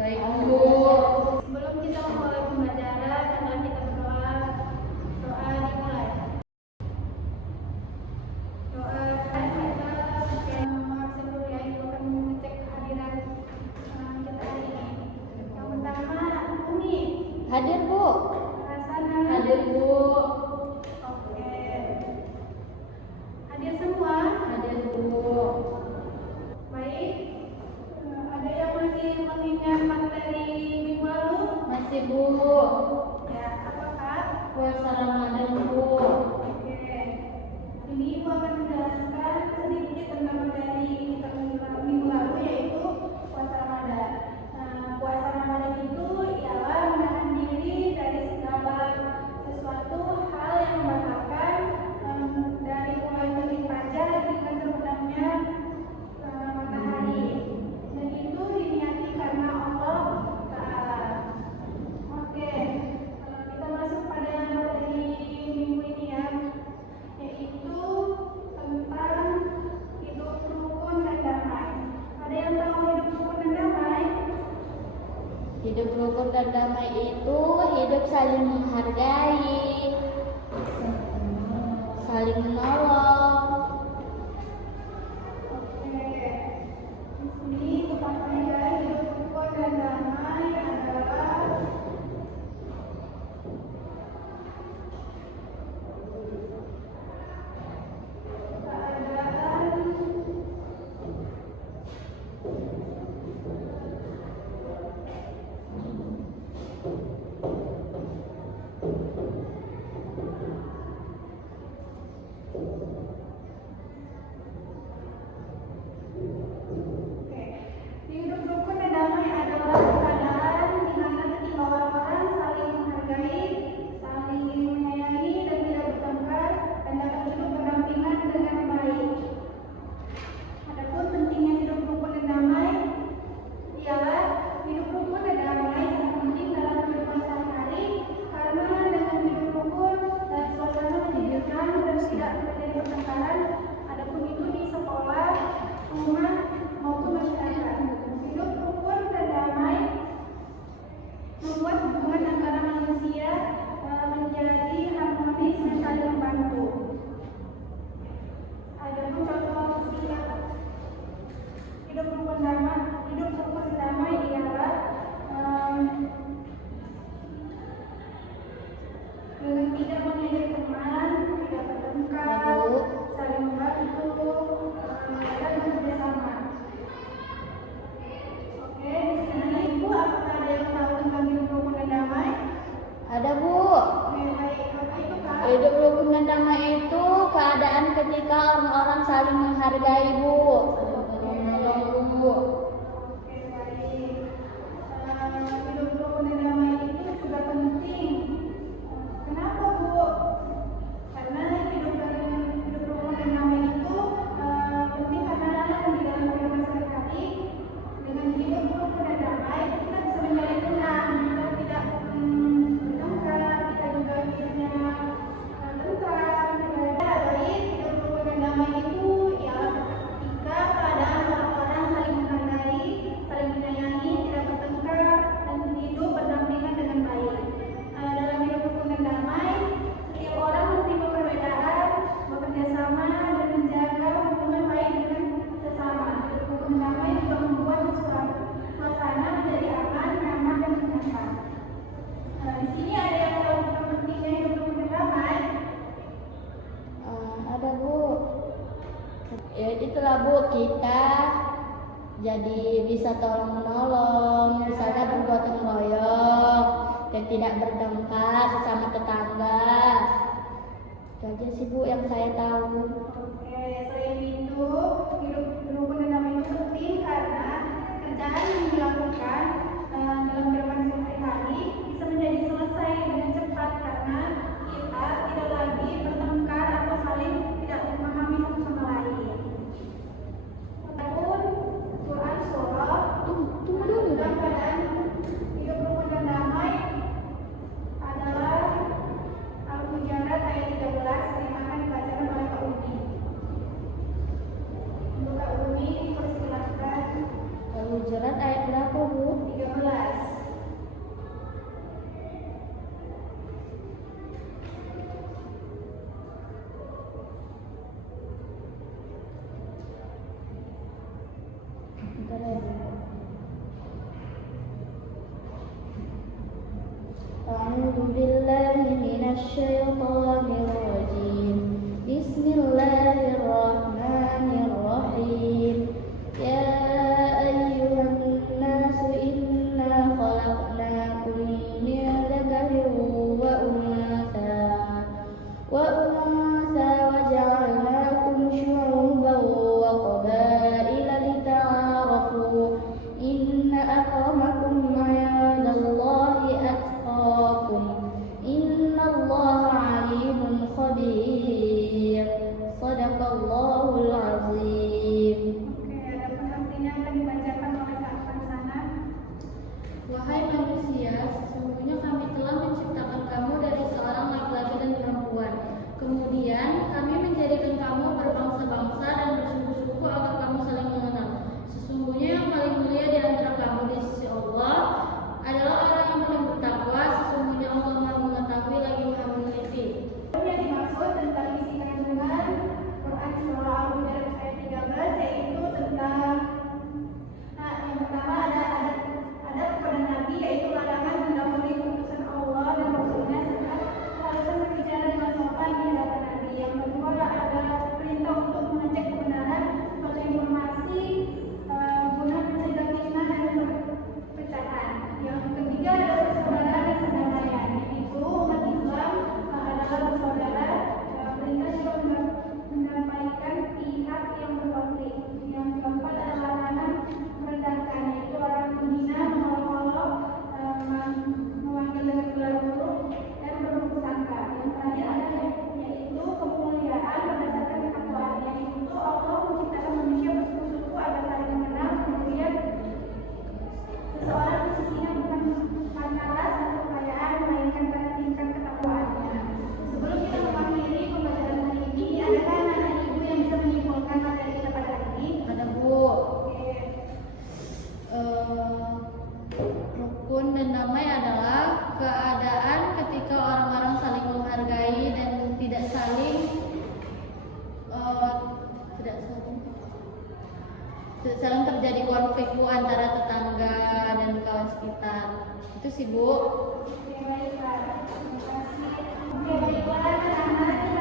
Baik, Bu. Sebelum kita memulai pembelajaran, adalah kita berdoa. Doa dimulai. Doa kita maaf sebelum ya, Ibu akan mengecek kehadiran kita hari ini. Yang pertama, Umi. Hadir, Bu. Rasana. Hadir, Bu. Oke. Hadir semua. Hadir, Bu. Baik. Ada yang masih mengingat materi minggu lalu? Masih, Bu. Ya, apa Kak? Puasa Ramadan, Bu. Oke. Ini Ibu akan menjelaskan sedikit tentang materi kita minggu lalu, yaitu puasa Ramadan. Puasa Ramadan itu ialah menahan diri dari segala sesuatu hal yang membatalkan, dari mulai terbit fajar hingga terbenamnya matahari. Dan itu diniati karena Allah Ta'ala. Oke, kita masuk pada materi minggu ini ya, yaitu tentang hidup rukun dan damai. Ada yang tahu hidup rukun dan damai? Hidup rukun dan damai itu hidup saling menghargai, saling menolong. Oke, di sini tepatnya hidup rukun dan damai adalah keadaan Oke, hidup rukun dan damai adalah keadaan di mana ketiga orang saling menghargai, saling menyayangi dan tidak bertengkar dan dapat hidup berdampingan dengan baik. Adapun pentingnya hidup rukun dan damai ialah hidup rukun dan damai sangat penting dalam kehidupan sehari-hari karena dengan hidup rukun dan suasana menyenangkan dan tidak terjadi pertengkaran, adapun itu di sekolah, rumah maupun masyarakat. Hidup rukun dan damai membuat hubungan antara manusia menjadi harmonis dan saling membantu. Adapun contoh singkat hidup rukun damai ialah dengan tidak memilih teman, tidak bertengkar, saling membantu, dan bekerjasama. Oke, di sini Ibu apakah ada yang tahu tentang hidup rukun dan damai? Ada, Bu. Oke, baik. Apa itu Kak? Hidup rukun dan damai itu keadaan ketika orang-orang saling menghargai, Bu. Saling menolong, Bu. Oke, baik. Hidup rukun dan damai itu juga penting. Kenapa, Bu? Karena hidup rukun dan damai itu penting karena di dalam kehidupan sehari-hari dengan hidup rukun dan damai kita bisa menjadi tenang, kita tidak bertengkar, kita juga hidupnya tentram, tidak baik. Hidup rukun dan damai itu ialah ketika keadaan orang-orang saling menghargai, saling menyayangi, tidak bertengkar, dan hidup berdampingan dengan baik. Dalam hidup rukun dan damai, setiap orang menerima perbedaan, bekerja sama, dan menjaga hubungan baik dengan sesama. Hidup rukun dan damai juga membuat suasana menjadi aman, nyaman, dan menyenangkan. Di sini ada yang tahu tentang pentingnya hidup rukun dan damai? Ada, Bu. Ya itulah, Bu, kita jadi bisa tolong menolong, misalnya bergotong royong dan tidak bertengkar sesama tetangga. Itu aja sih, Bu, yang saya tahu. Oke, selain itu, hidup rukun dan damai itu penting karena kerjaan yang dilakukan dalam kehidupan sehari-hari bisa menjadi selesai dengan cepat karena kita tidak lagi bertengkar atau saling tidak memahami satu sama lain. Adapun Quran surah tentang keadaan hidup rukun dan damai adalah Al-Hujurat ayat 13 yang akan dibacakan oleh Kak Umi. Untuk Kak Umi أعوذ بالله من الشيطان الرجيم بسم الله الرحمن الرحيم يا أيها الناس إنا خلقناكم من ذكر وأنثى وجعلناكم شعوبا وقبائل لتعارفوا إن أكرمكم عند الله أتقاكم إن الله عليم خبير صدق الله العظيم. Oke, ada penampilan akan dibacakan oleh Kak Fansana. Wahai manusia, sesungguhnya kami telah menciptakan kamu dari seorang laki-laki dan perempuan. Kemudian kami menjadikan kamu berbangsa-bangsa dan bersuku-suku agar kamu saling mengenal. Sesungguhnya yang paling mulia di antara kamu di sisi Allah adalah orang yang paling bertakwa. Sesungguhnya Allah Maha mengetahui lagi Maha meneliti. Yang dimaksud tentang isi kandungan Quran Surah Al-Hujurat ayat 13, yaitu tentang yang pertama ada kepada Nabi, yaitu larangan mendahului keputusan Allah dan Rasulnya serta keharusan berbicara dengan sopan di hadapan Nabi. Yang kedua ada perintah untuk mengecek kebenaran suatu informasi guna mencegah fitnah dan perpecahan. Yang ketiga ada persaudaraan dan perdamaian. Itu umat Islam adalah bersaudara. Perintah juga mendamaikan pihak yang berkonflik. Yang keempat adalah larangan merendahkan, yaitu orang menghina, mengolok-olok, memanggil dengan gelar buruk dan berburuk sangka. Yang terakhir adalah yaitu kemuliaan berdasarkan ketakwaan, yaitu Allah menciptakan manusia bersuku-suku agar saling mengenal. Kemudian seseorang posisinya bukan karena ras atau kekayaan, melainkan karena tingkat ketakwaannya. Sebelum kita mengakhiri pembacaan hari ini, adakah anak-anak ibu yang bisa menyimpulkan materi kita pada hari ini? Ada Bu. Oke. Rukun dan damai adalah keadaan ketika orang-orang saling menghargai dan tidak saling terjadi konflik Bu antara tetangga dan kawan sekitar. Itu sih Bu. Oke, baiklah. Terima kasih. Oke, baiklah, anak-anak kita